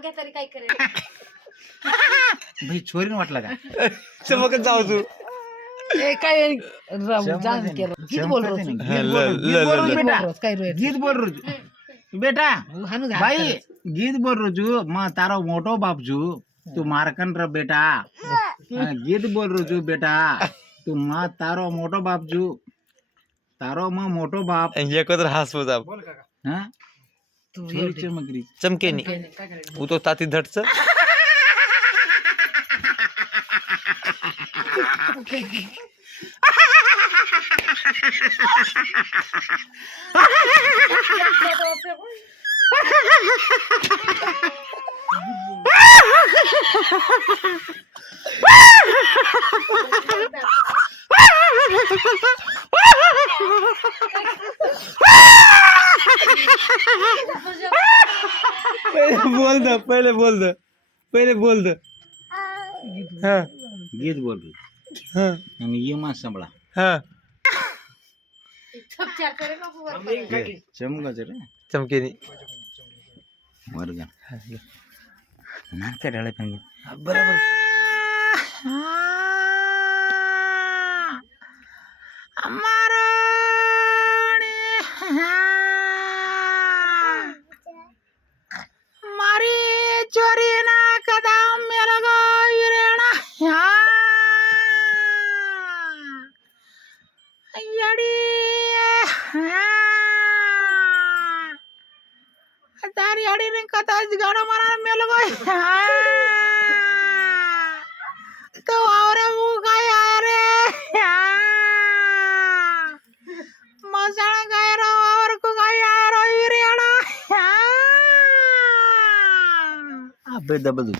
घ्या तरी काय करेल भाई छोरीने वाटला का चमकत जाऊ तू काय जाण केलं गीत बोल रोज गीत बोल बेटा काय रोज गीत बोल रोज बेटा हानु भाई गीत बोल रोजू मैं तारो मोटो बाप छू तू मारकन र बेटा गीत बोल रोजू बेटा तू मैं तारो मोटो बाप छू तारो मैं मोटो बाप एकत्र हसवत हाँ तू छोरी चमकरी चमकेनी तू तो ताती धटच पहिले बोल द हाँ गीत बोल रोज हाँ आणि ये मा संभळा हाँ उपचार करे नको चमकाच रे चमकेनी वर्गन नाक्या डाळे पण बरोबर मारी चोरी ना कदम मेरा गो विरेणा यडी तारी यडी ने कताच गाणं मारा मेलो गो तो आवरा मु काय रे मसाळा काय रो और को काय रो विरेणा अबे दबदू